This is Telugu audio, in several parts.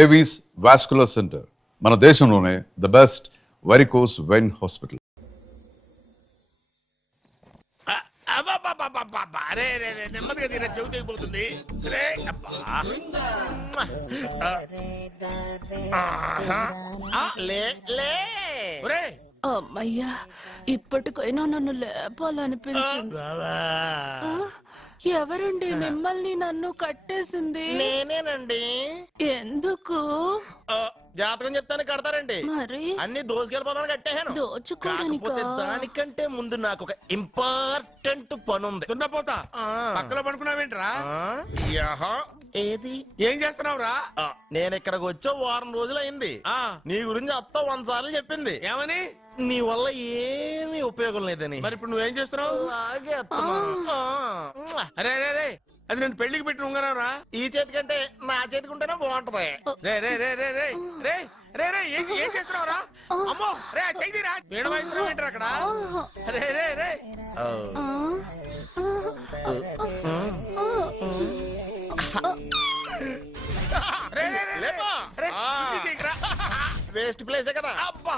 ఏవీస్ వాస్కులర్ సెంటర్, మన దేశంలోనే the best varicose vein hospital. అరే నెమ్మదిగా తీరా, చెవి తెగిపోతుంది. అమ్మయ్యా, ఇప్పటికైనా నన్ను లేపాలనిపించింది. ఎవరండి మిమ్మల్ని నన్ను కట్టేసింది? నేనేనండి. ఎందుకు? జాతకం చెప్తాను కడతారండి. మరి అన్ని దోసుకెళ్ళిపోతాను కట్టేహాను. కాకపోతే దానికంటే ముందు నాకు ఒక ఇంపార్టెంట్ పని ఉంది. దున్నపోతా పక్కలో పడుకున్నావేంట్రా? ఏది ఏం చేస్తున్నావురా? నేను ఇక్కడికి వచ్చా వారం రోజులు అయింది. నీ గురించి అత్త 100 సార్లు చెప్పింది. ఏమని? నీ వల్ల ఏమీ ఉపయోగం లేదని. మరి ఇప్పుడు నువ్వేం చేస్తున్నావు? అరే అరే రే, అది నేను పెళ్లికి పెట్టిన ఉంగరంరా. ఈ చేతి కంటే నా చేతికి ఉంటేనే బాగుంటది. రే రే రే రే రే రే రే రే ఏం చేస్తున్నావురా? అమ్మో రే, చెయ్యిరా. వేడి వయసు ఏంటారు అక్కడ? రే రే రే వేస్ట్ ప్లేసే కదా. అబ్బా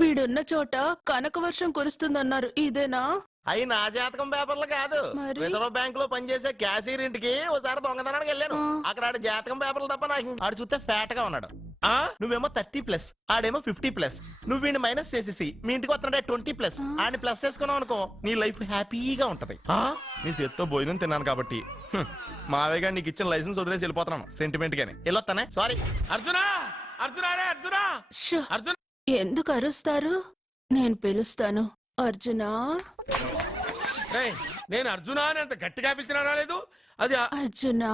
వీడున్న చోట కనక వర్షం కురుస్తుందన్నారు, ఇదేనా? అయి నా జాతకం పేపర్లు కాదు. రిజర్వ్ బ్యాంక్ లో పనిచేసే క్యాషియర్ ఇంటికి ఒకసారి దొంగతనానికి వెళ్ళాను. అక్కడ ఆడు జాతకం పేపర్లు తప్ప నాకు ఆడు చూస్తే ఫ్యాట్ గా ఉన్నాడు. నువ్వేమో 30+, ఆడేమో 50+. నువ్వు వీడిని మైనస్ చేసేసి మీ ఇంటికి వస్తున్నాడే 20+. ఆడిని ప్లస్ చేసుకున్నావు అనుకో, నీ లైఫ్ హ్యాపీగా ఉంటది. నీ చేత్తో భోజనం తిన్నాను కాబట్టి మావేగా నీకు ఇచ్చిన లైసెన్స్ వదిలేసి వెళ్ళిపోతున్నాను సెంటిమెంట్ గానే. వెళ్ళొస్తానే. సారీ. అర్జునా అర్జునా రే అర్జునా అర్జున్. ఎందుకు అరుస్తారు? నేను పిలుస్తాను. అర్జునా. నేను అర్జునా అని అంత గట్టిగా పిలిచినా రాలేదు. అది అర్జునా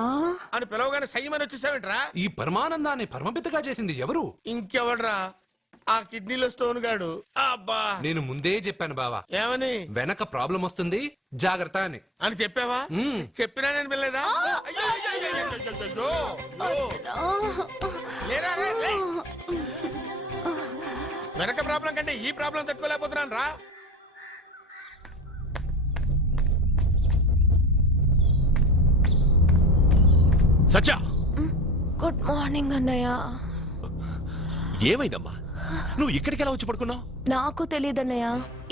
అని పిలవగానే సైమని వచ్చేసావేంట్రా? ఈ పరమానందాన్ని పరమపితగా చేసింది ఎవరు? ఇంకెవడ్రా? ఆ కిడ్నీలో స్టోన్ గాడు. అబ్బా, నేను ముందే చెప్పాను బావా. ఏమని? వెనక ప్రాబ్లం వస్తుంది, జాగ్రత్త అని. అని చెప్పావా? చెప్పినా నేను వెళ్ళలేదా? వెనక ప్రాబ్లం కంటే ఈ ప్రాబ్లం తట్టుకోలేకపోతున్నాను రా. సత్య, గుడ్ మార్నింగ్ అన్నయ్య. ఏమైందమ్మా? నువ్వు ఇక్కడికి ఎలా వచ్చి పడుకున్నావు? నాకు తెలియదన్నయ్య,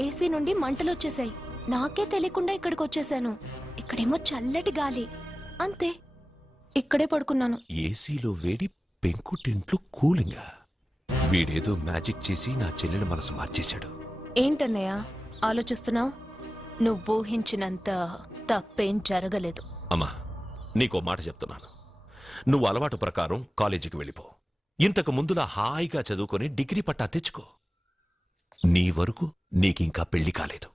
ఏసీ నుండి మంటలు వచ్చేసాయి. నాకే తెలియకుండా ఇక్కడికి వచ్చేసాను. ఇక్కడేమో చల్లటి గాలి, అంతే. ఇక్కడే పడుకున్నాను. ఏసీలో వేడి, పెంకుటింట్లో కూలింగా. వీడేదో మ్యాజిక్ చేసి నా చెల్లెల మనసు మార్చేశాడు. ఏంటన్నయ్య ఆలోచిస్తున్నావు? నువ్వు ఊహించినంత తప్పేం జరగలేదు. అమ్మా, నీకో మాట చెప్తున్నాను. నువ్వు అలవాటు ప్రకారం కాలేజీకి వెళ్ళిపో. ఇంతకు ముందులా హాయిగా చదువుకొని డిగ్రీ పట్టా తెచ్చుకో. నీ వరకు నీకింకా పెళ్లి కాలేదు.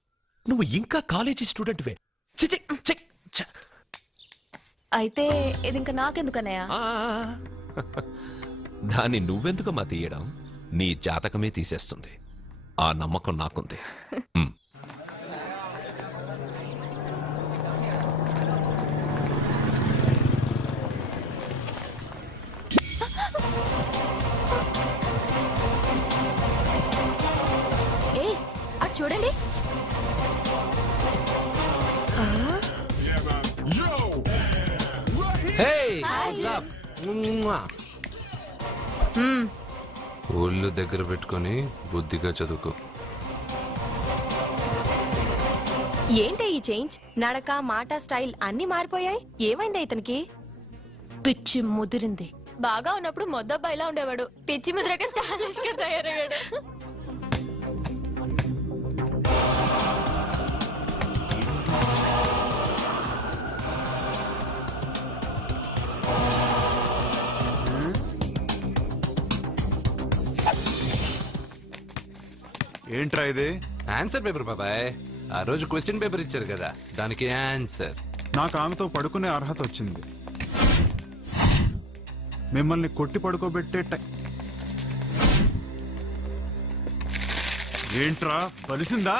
నువ్వు ఇంకా కాలేజీ స్టూడెంట్వే. అయితే ఇది ఇంకా నాకెందుకన్నయ్య? దాన్ని నువ్వెందుకమ్మా తీయడం? నీ జాతకమే తీసేస్తుంది. ఆ నమ్మకం నాకుంది. చూడండి. ఒళ్ళు దగ్గర పెట్టుకొని బుద్ధిగా చదువుకో. ఏంటి ఈ చేంజ్? నడక, మాట, స్టైల్ అన్ని మారిపోయాయి. ఏమైంది ఇతనికి? పిచ్చి ముదిరింది. బాగా ఉన్నప్పుడు మొద్దబ్బాయిలా ఉండేవాడు. పిచ్చి ముదిరక స్టైలిష్ గా తయారయ్యాడు. ఏంట్రా ఇది? ఆన్సర్ పేపర్ బాబాయ్. ఆ రోజు క్వశ్చన్ పేపర్ ఇచ్చారు కదా, దానికి ఆన్సర్. నాకు ఆమెతో పడుకునే అర్హత వచ్చింది. మిమ్మల్ని కొట్టి పడుకోబెట్టే ఏంట్రా బలిసిందా?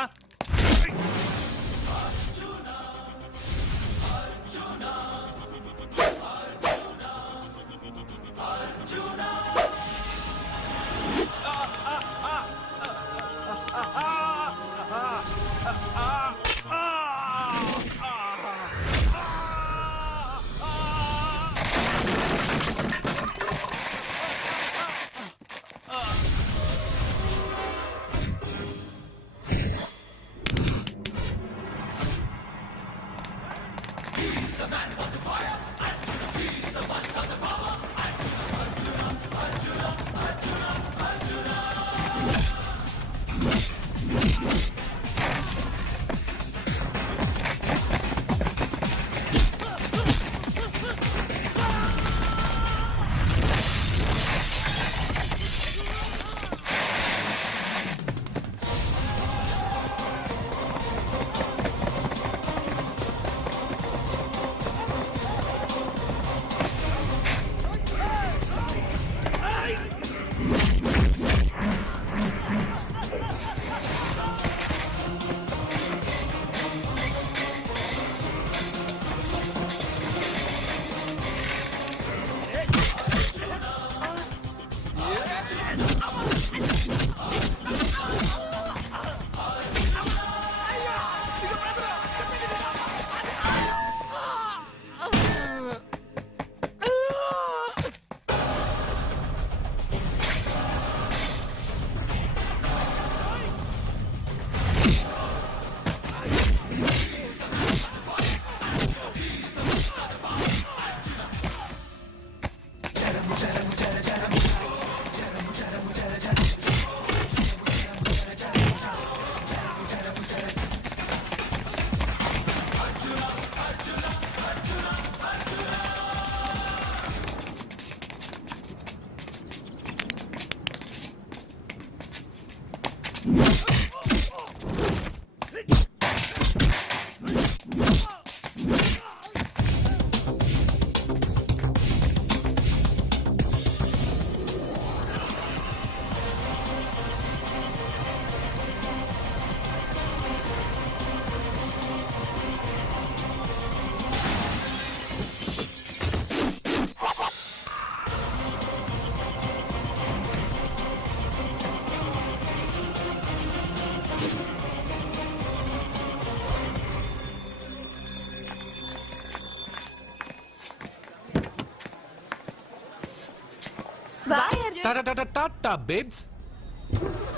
టాటా బేబ్స్.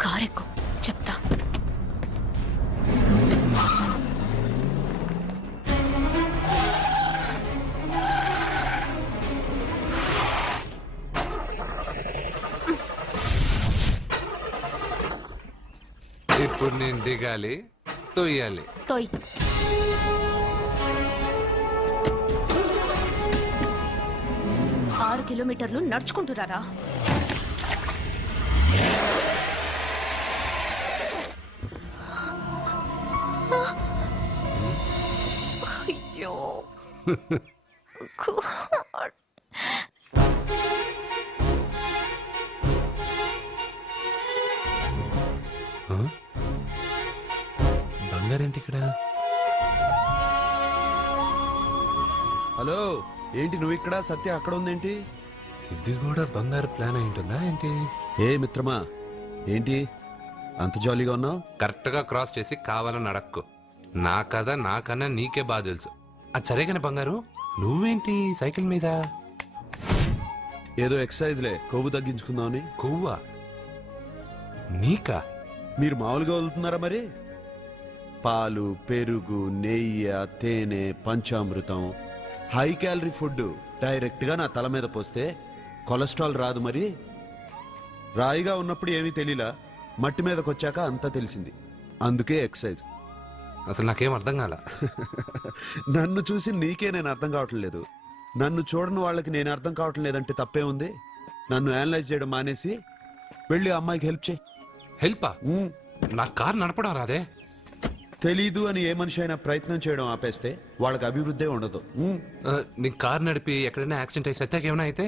కారెక్కు చెప్తా. ఇప్పుడు నేను దిగాలి, తొయ్యాలి. తోయ్. ఆరు కిలోమీటర్లు నడుచుకుంటురారా? అయ్యో బంగారేంటి ఇక్కడ? హలో, ఏంటి నువ్వు ఇక్కడ, సత్య అక్కడ ఉందేంటి? ఇది కూడా బంగారు ప్లాన్ అయి ఉంటుందా ఏంటి? ఏ మిత్రమా, ఏంటి అంత జాలీగా ఉన్నావు? కరెక్ట్ గా క్రాస్ చేసి కావాలని అడక్కు. నా కథ నాకన్నా నీకే బాగా తెలుసు. అది సరే కానీ బంగారు, నువ్వేంటి సైకిల్ మీద? ఏదో ఎక్సర్సైజ్లే, కొవ్వు తగ్గించుకుందామని. కొవ్వా? నీకా? మీరు మామూలుగా వదులుతున్నారా మరి? పాలు, పెరుగు, నెయ్యి, తేనె, panchamrutham, high calorie food direct గా నా తల మీద పోస్తే కొలెస్ట్రాల్ రాదు మరి. రాయిగా ఉన్నప్పుడు ఏమీ తెలియలా, మట్టి మీదకి వచ్చాక అంతా తెలిసింది. అందుకే ఎక్సర్సైజ్. అసలు నాకేం అర్థం కాల. నన్ను చూసి నీకే నేను అర్థం కావటం లేదు. నన్ను చూడని వాళ్ళకి నేను అర్థం కావటం లేదంటే తప్పే ఉంది. నన్ను అనలైజ్ చేయడం మానేసి వెళ్ళి ఆ అమ్మాయికి హెల్ప్ చేయి. హెల్పా? నా కార్ నడపడం రాదే. తెలీదు అని ఏ మనిషి అయినా ప్రయత్నం చేయడం ఆపేస్తే వాళ్ళకి అభివృద్ధి ఉండదు. నీ కార్ నడిపి ఎక్కడైనా యాక్సిడెంట్ అయి సత్యాకి ఏమైనా అయితే?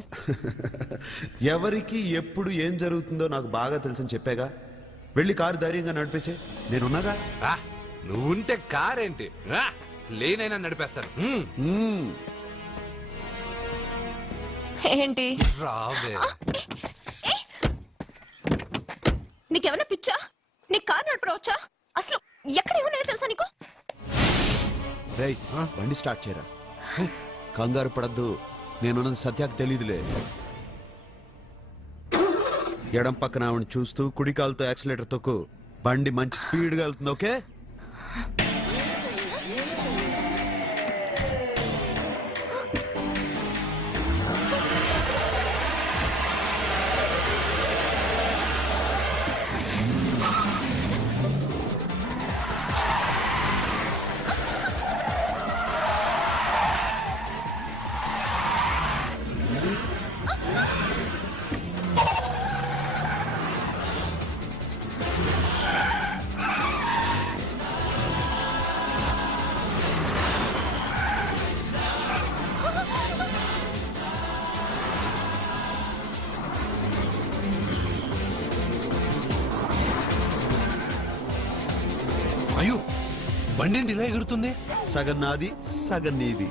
ఎవరికి ఎప్పుడు ఏం జరుగుతుందో నాకు బాగా తెలుసని చెప్పాగా. వెళ్ళి కారు ధైర్యంగా నడిపేసే, నేనున్నాగా. నువ్వు ఉంటే కార్ ఏంటి, లేనైనా నడిపేస్తాను. ఏంటి? రావే. నీకేమైనా పిచ్చా? నీ కారు నడపడం వచ్చా? అసలు ఎక్కడ ఏమన్నా తెలుసా రేయ్ బండి స్టార్ట్ చేయరా. కంగారు పడద్దు, నేనున్నది సత్యాకు తెలీదులే. ఎడం పక్కన ఆవిడ చూస్తూ కుడి కాలుతో యాక్సిలేటర్ తొక్కు. బండి మంచి స్పీడ్గా వెళ్తుంది. ఓకే? అయ్యో బండి ఏంటి ఇలా ఎగురుతుంది? సగం నాది సగం నీది.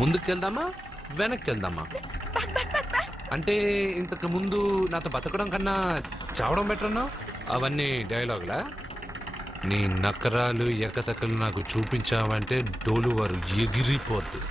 ముందుకెళ్దామా వెనక్కి వెళ్దామా? అంటే ఇంతకు ముందు నాతో బతకడం కన్నా చావడం బెటర్ అన్నావు. అవన్నీ డైలాగులా? నీ నకరాలు ఎకసకలు నాకు చూపించావంటే డోలు వారు ఎగిరిపోద్ది.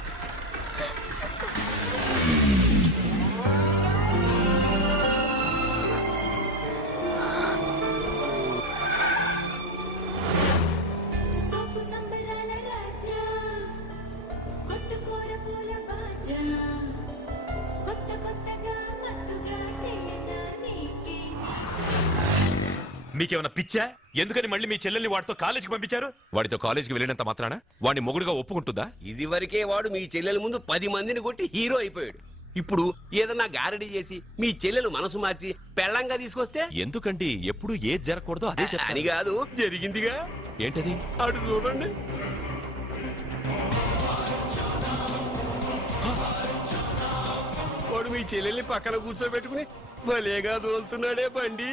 మీకేమైనా పిచ్చా? ఎందుకని మళ్ళీ మీ చెల్లెల్ని వాడితో కాలేజీకి పంపించారు? వాడితో కాలేజీకి వెళ్ళినంత మాత్రాన వాడిని మొగుడుగా ఒప్పుకుంటుందా? ఇది వరకే వాడు మీ చెల్లెల ముందు 10 మందిని కొట్టి హీరో అయిపోయాడు. ఇప్పుడు ఏదన్నా గారడీ చేసి మీ చెల్లెలు మనసు మార్చి పెళ్ళంగా తీసుకొస్తే ఎందుకండి ఎప్పుడు ఏది జరగకూడదో అదే అని చెప్తాను. కాదు, జరిగిందిగా. ఏంటది? అటు చూడండి. వాడు మీ చెల్లెల్ని పక్కన కూర్చోబెట్టుకుని భలేగా దోలుతున్నాడే బండి.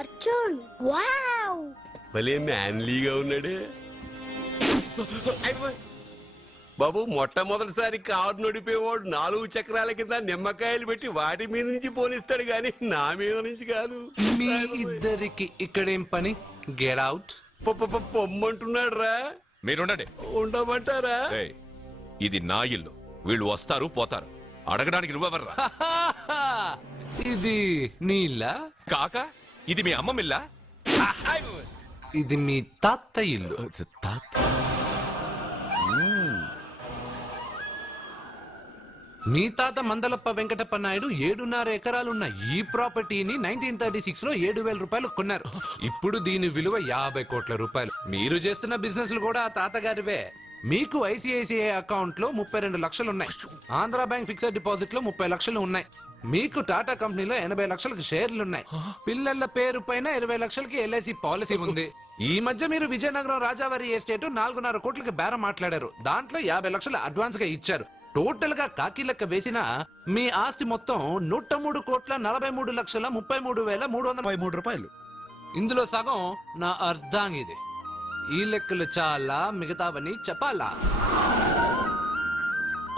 అర్జున్ వావ్, భలే మ్యాన్లీగా ఉన్నాడే. బాబు, మొట్టమొదటిసారి కారు నడిపేవాడు 4 చక్రాల కింద నిమ్మకాయలు పెట్టి వాటి మీద నుంచి పోనిస్తాడు గాని నా మీద నుంచి కాదు. మీ ఇద్దరికి ఇక్కడేం పని? Get out. పొమ్మంటున్నాడు రా. మీరుండండి. ఉండమంటారా? రేయ్, ఇది నా ఇల్లు. వీళ్ళు వస్తారు పోతారు. అడగడానికి నువ్వెవర్రా? ఇది నీళ్ళ కాక ఇది మీ అమ్మమ్మిల్లా? ఇది మీ తాత ఇల్లు. మీ తాత మందలప్ప వెంకటప్ప నాయుడు 7.5 ఎకరాలున్న ఈ ప్రాపర్టీని 1936 లో 7,000 రూపాయలు కొన్నారు. ఇప్పుడు దీని విలువ 50 కోట్ల రూపాయలు. మీరు చేస్తున్న బిజినెస్లు కూడా ఆ తాతగారివే. మీకు ఐసిఐసిఐ అకౌంట్ లో 32 లక్షలు ఉన్నాయి. ఆంధ్ర బ్యాంక్ ఫిక్స్డ్ డిపాజిట్ లో 30 లక్షలు ఉన్నాయి. మీకు టాటా కంపెనీలో 80 లక్షలకు షేర్లున్నాయి. పిల్లల పేరు పైన 20 లక్షలకి ఎల్ఐసి పాలసీ ఉంది. ఈ మధ్య మీరు విజయనగరం రాజావారి ఎస్టేట్ 4.5 కోట్లకి బేరం మాట్లాడారు. దాంట్లో 50 లక్షలు అడ్వాన్స్ గా ఇచ్చారు. టోటల్ గా కాకి లెక్క వేసిన మీ ఆస్తి మొత్తం 103,43,33,333 రూపాయలు. ఇందులో సగం నా అర్ధాంగిది. ఈ లెక్కలు చాలా, మిగతావని చెప్పాలా?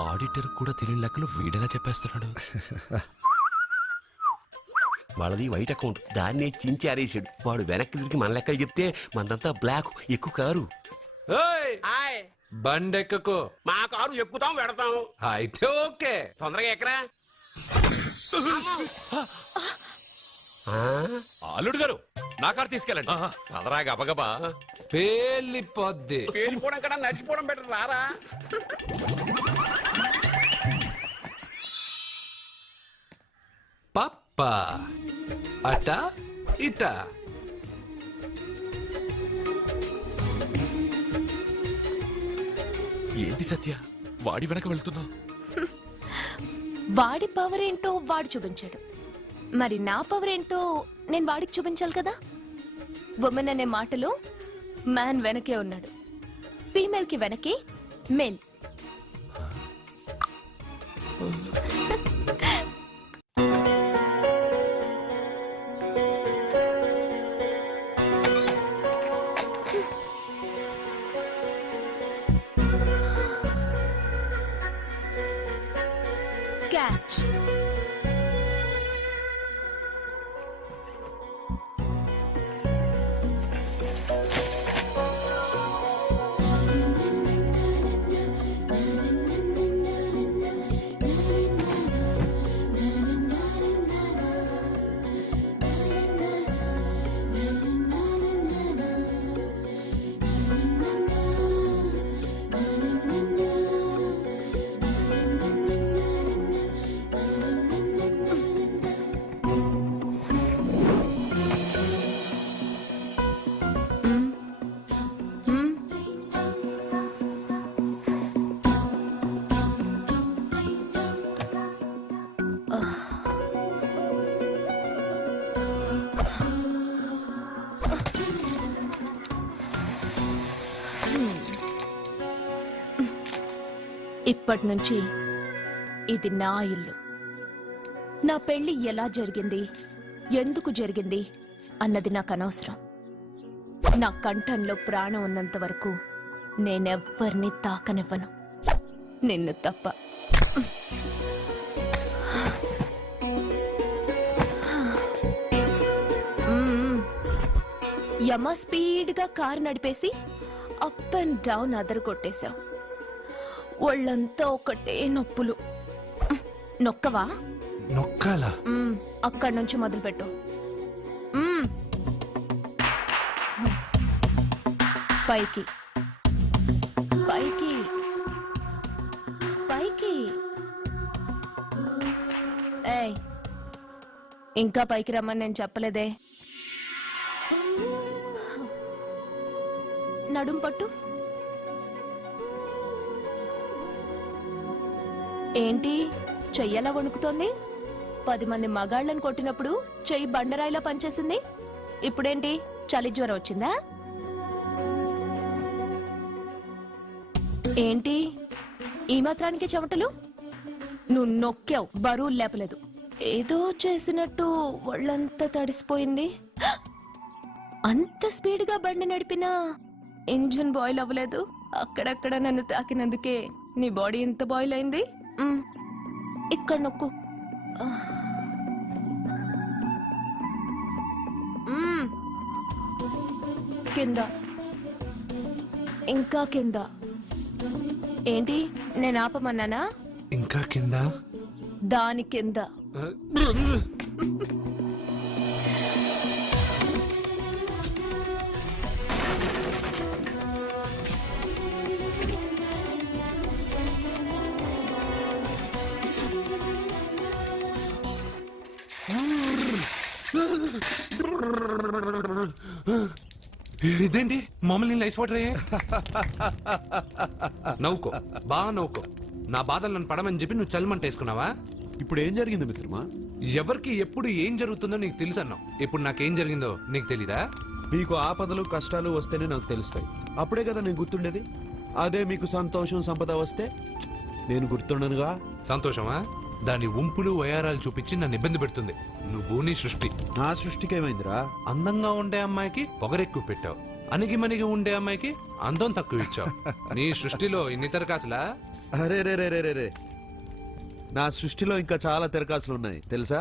ఆడిటర్ కూడా తెలియని లెక్కలు వీడేలా చెప్పేస్తున్నాడు. వాళ్ళది వైట్ అకౌంట్, దాన్నే చించి ఆరేసాడు. వాడు వెనక్కి తిరిగి మన లెక్కలు చెప్తే మనదంతా బ్లాక్. ఎక్కువ కారు. బండెక్కకు. మా కారు ఎక్కుతాం పెడతాం. అయితే ఓకే, తొందరగా ఎక్కరా. అల్లుడు గారు, నా కారు తీసుకెళ్ళండి. అదరా గబగబా. పేలిపోద్ది. పేలిపోవడం కన్నా నడిచిపోవడం బెటర్ రారా. పా అట ఇట. ఏంటి సత్య వాడి వెనక వెళ్తున్నావు? వాడి పవర్ ఏంటో వాడు చూపించాడు, మరి నా పవర్ ఏంటో నేను వాడికి చూపించాలి కదా. ఉమెన్ అనే మాటలో మ్యాన్ వెనకే ఉన్నాడు, ఫీమేల్ కి వెనకే మేల్. క్యాచ్. ఇప్పటి నుంచి ఇది నా ఇల్లు. నా పెళ్లి ఎలా జరిగింది, ఎందుకు జరిగింది అన్నది నాకు అనవసరం. నా కంఠంలో ప్రాణం ఉన్నంత వరకు నేనెవ్వరిని తాకనివ్వను, నిన్ను తప్ప. యమ స్పీడ్గా కారు నడిపేసి అప్ అండ్ డౌన్ అదరు కొట్టేశావు. ఒళ్ళంతా ఒకటే నొప్పులు. నొక్కవా? నొక్కాలా? అక్కడి నుంచి మొదలుపెట్టు. పైకి పైకి పైకి. ఏయ్, ఇంకా పైకి రమ్మని నేను చెప్పలేదే. నడుం పట్టు. ఏంటి చెయ్యలా వణుకుతోంది? 10 మంది మగాళ్ళని కొట్టినప్పుడు చెయ్యి బండరాయిలా పనిచేసింది. ఇప్పుడేంటి చలి జ్వరం వచ్చిందా? ఏంటి ఈ మాత్రానికి చెమటలు? నువ్వు నొక్కావు, బరువు లేపలేదు. ఏదో చేసినట్టు ఒళ్ళంతా తడిసిపోయింది. అంత స్పీడ్గా బండి నడిపినా ఇంజిన్ బాయిల్ అవ్వలేదు. అక్కడక్కడ నన్ను తాకినందుకే నీ బాడీ ఎంత బాయిల్ అయింది. ఇక్కడ నొక్కు. కింద, ఇంకా కింద. ఏంటి నేను ఆపమన్నానా? ఇంకా కింద. దాని కింద. ఇదేంటి మమ్మల్ని నైస్ వాటర్ అయ్యే? నవ్వుకో, బాగా నవ్వుకో. నా బాధలు నన్ను పడమని చెప్పి నువ్వు చల్మంటేసుకున్నావా? ఇప్పుడు ఏం జరిగింది మిత్రమా? ఎవరికి ఎప్పుడు ఏం జరుగుతుందో నీకు తెలుసు అన్నావు. ఇప్పుడు నాకేం జరిగిందో నీకు తెలీదా? మీకు ఆపదలు కష్టాలు వస్తేనే నాకు తెలుస్తాయి. అప్పుడే కదా నేను గుర్తుండేది. అదే మీకు సంతోషం సంపద వస్తే నేను గుర్తుండనుగా. సంతోషమా? దాని ఉంపులు వయారాలు చూపించి నన్ను ఇబ్బంది పెడుతుంది. నువ్వు నీ సృష్టి. నా సృష్టికి ఏమైందిరా? అందంగా ఉండే అమ్మాయికి పొగరెక్కువ పెట్టావు, అణిగి మణిగి ఉండే అమ్మాయికి అందం తక్కువ ఇచ్చావు. నీ సృష్టిలో ఇన్ని తరకాసులా? అరే రే రే రే రే, నా సృష్టిలో ఇంకా చాలా తెరకాసులు ఉన్నాయి తెలుసా?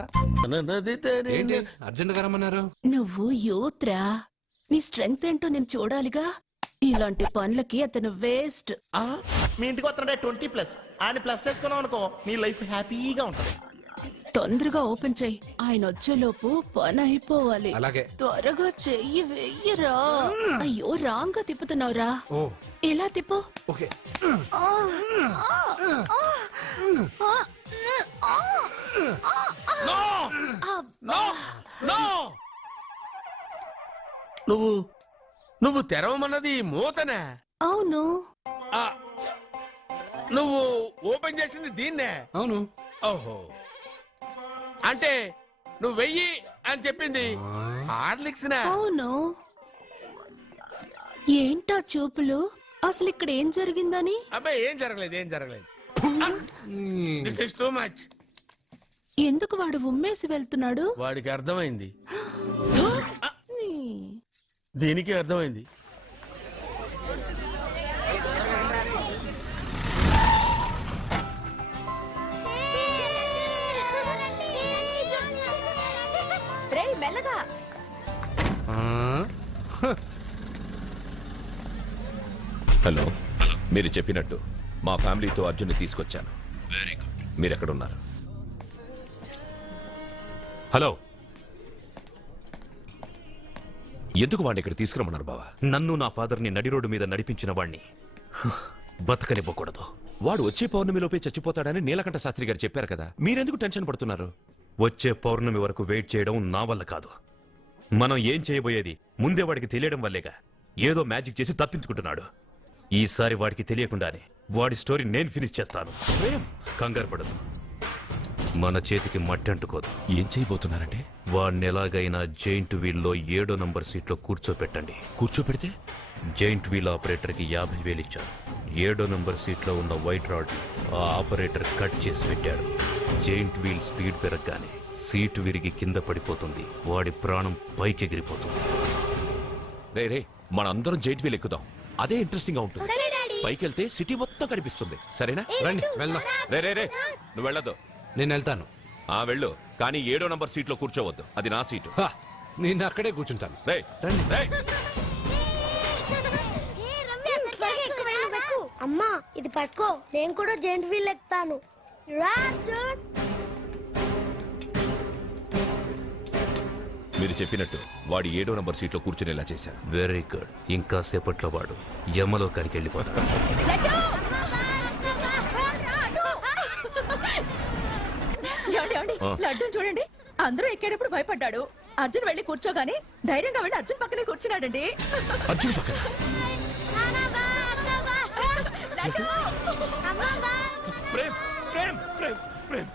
ఏంటి అర్జెంట్ గా రమ్మన్నారు? నువ్వు యూత్రా, నీ స్ట్రెంగ్త్ ఏంటో నేను చూడాలిగా. ఇలాంటి పనులకి అతను వేస్ట్. మీ ఇంటికి వస్తున్నాడే 20+ ఆయన ప్లస్ చేసుకున్నావు అనుకో, నీ లైఫ్ హ్యాపీగా ఉంటుంది. తొందరగా ఓపెన్ చెయ్యి, ఆయన వచ్చేలోపు పని అయిపోవాలి. అలాగే. త్వరగా చెయ్యి వెయ్యరా. అయ్యో రాంగ్ గా తిప్పుతున్నావురా. ఓ, ఎలా తిప్పు. ఓకే. అబ్బా. నువ్వు తెరవమన్నది మూతనే. అవును. ఆ, నువ్వు ఓపెన్ చేసింది దీన్నే. అవును. ఓహో, అంటే నువ్వు వెయ్యి అని చెప్పింది హార్లిక్స్ నా? అవును. ఏంటా చూపులు? అసలు ఇక్కడ ఏం జరిగిందని? అబ్బాయి ఏం జరగలేదు. This is too much. ఎందుకు వాడు ఉమ్మేసి వెళ్తున్నాడు? వాడికి అర్థమైంది, దీనికి అర్థమైంది. రేయ్ మెల్లగా. ఆ? హలో, మీరు చెప్పినట్టు మా ఫ్యామిలీతో అర్జున్ని తీసుకొచ్చాను. Very good. మీరెక్కడున్నారు? హలో, ఎందుకు వాడిని ఇక్కడ తీసుకురమ్మన్నారు బావా? నన్ను నా ఫాదర్ని నడి రోడ్డు మీద నడిపించిన వాణ్ణి బతకనివ్వకూడదు. వాడు వచ్చే పౌర్ణమిలోపే చచ్చిపోతాడని నీలకంఠ శాస్త్రి గారు చెప్పారు కదా, మీరెందుకు టెన్షన్ పడుతున్నారు? వచ్చే పౌర్ణమి వరకు వెయిట్ చేయడం నా వల్ల కాదు. మనం ఏం చేయబోయేది ముందే వాడికి తెలియడం వల్లేగా. ఏదో మ్యాజిక్ చేసి తప్పించుకుంటున్నాడు. ఈసారి వాడికి తెలియకుండానే వాడి స్టోరీ నేను ఫినిష్ చేస్తాను. కంగారు పడదు, మన చేతికి మట్టి అంటుకోదు. ఏం చేయబోతున్నారంటే? వాడిని ఎలాగైనా జైంట్ వీల్లో 7వ నంబర్ సీట్లో కూర్చోపెట్టండి. కూర్చోపెడితే జైంట్ వీల్ ఆపరేటర్కి 50,000 ఇచ్చారు. 7వ నంబర్ సీట్లో ఉన్న వైట్ రాడ్ ఆ ఆపరేటర్ కట్ చేసి పెట్టాడు. జైంట్ వీల్ స్పీడ్ పెరగగానే సీటు విరిగి కింద పడిపోతుంది. వాడి ప్రాణం పైకి ఎగిరిపోతుంది. రే మనందరం జైంట్ వీల్ ఎక్కుదాం, అదే ఇంట్రెస్టింగ్ గా ఉంటుంది. పైకి వెళ్తే సిటీ మొత్తం కనిపిస్తుంది. సరేనా? రండి వెళ్దాం. రే నువ్వు వెళ్ళదు. నేను వెళ్తాను. వెళ్ళు, కానీ 7వ నంబర్ సీట్లో కూర్చోవద్దు, అది నా సీటు. హా, నేను అక్కడే కూర్చుంటాను. రేయ్, రండి. రేయ్. అమ్మా ఇది పట్టుకో, నేను కూడా జెంట్ వీల్ ఎక్కుతాను. మీరు చెప్పినట్టు వాడి 7వ నంబర్ సీట్లో కూర్చునేలా చేశాను. Very good. ఇంకా సేపట్లో వాడు యమలోకానికి వెళ్ళిపోతాడు. లడ్డు చూడండి, అందరూ ఎక్కేటప్పుడు భయపడ్డాడు. అర్జున్ వెళ్ళి కూర్చోగానే ధైర్యంగా వెళ్ళి అర్జున్ పక్కనే కూర్చున్నాడండి. అర్జున్ పక్కన ప్రేమ్ ప్రేమ్ ప్రేమ్ ప్రేమ్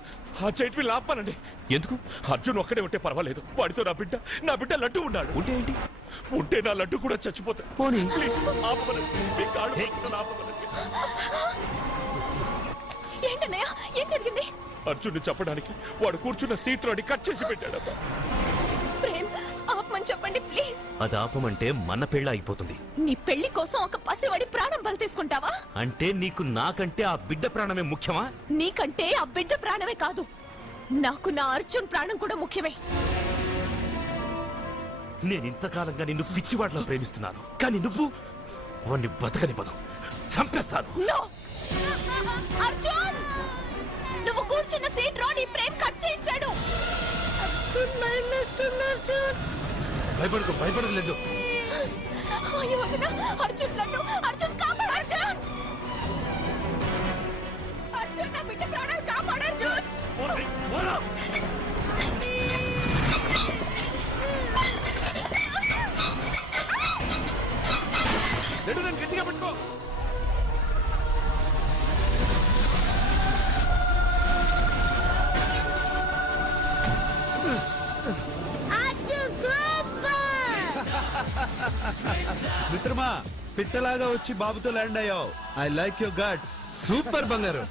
ఆ జైంట్ వీల్ ఆపమనండి. ఎందుకు? అర్జున్ ఒక్కడే ఉంటే పర్వాలేదు, వాడితో నా బిడ్డ లడ్డు ఉన్నాడు. ఉంటే ఏంటి? ఉంటే నా లడ్డు కూడా చచ్చిపోతా. పోనీ ఏంటన్నయ్య, ఏం జరిగింది? అర్జున్ని చెప్పడానికి వాడు కూర్చున్న సీట్ లోని కట్ చేసి పెట్టాడు. ప్రేమ్, ఆపమని చెప్పండి ప్లీజ్. అది ఆపమంటే మన పెళ్ళ అయిపోతుంది. నీ పెళ్లి కోసం ఒక పసివాడి ప్రాణం బలి తీసుకుంటావా? అంటే నీకు నాకంటే ఆ బిడ్డ ప్రాణమే ముఖ్యమా? నీకంటే ఆ బిడ్డ ప్రాణమే కాదు, నాకు నా అర్జున్ ప్రాణం కూడా ముఖ్యమే. నేను ఇంతకాలంగా నిన్ను పిచ్చివాడిలో ప్రేమిస్తున్నాను, కానీ నువ్వు వాణ్ణి బతకనివ్వను, చంపేస్తాను. నో! అర్జున్, నువ్వు కూర్చున్న సీట్ రోడ్ ఈ ప్రేమ్ కట్ చేయించాడు. భయపడలేదు. అయ్యో వదినా, అర్జున్ లడ్డు, అర్జున్ కాపాడు, అర్జున్! అర్జున్, నా బిడ్డ ప్రాణాలు కాపాడు, అర్జున్! గట్టిగా పట్టుకో. మిత్రమా, పిట్టలాగా వచ్చి బాబుతో ల్యాండ్ అయ్యావు. I like your guts. Super బంగారు.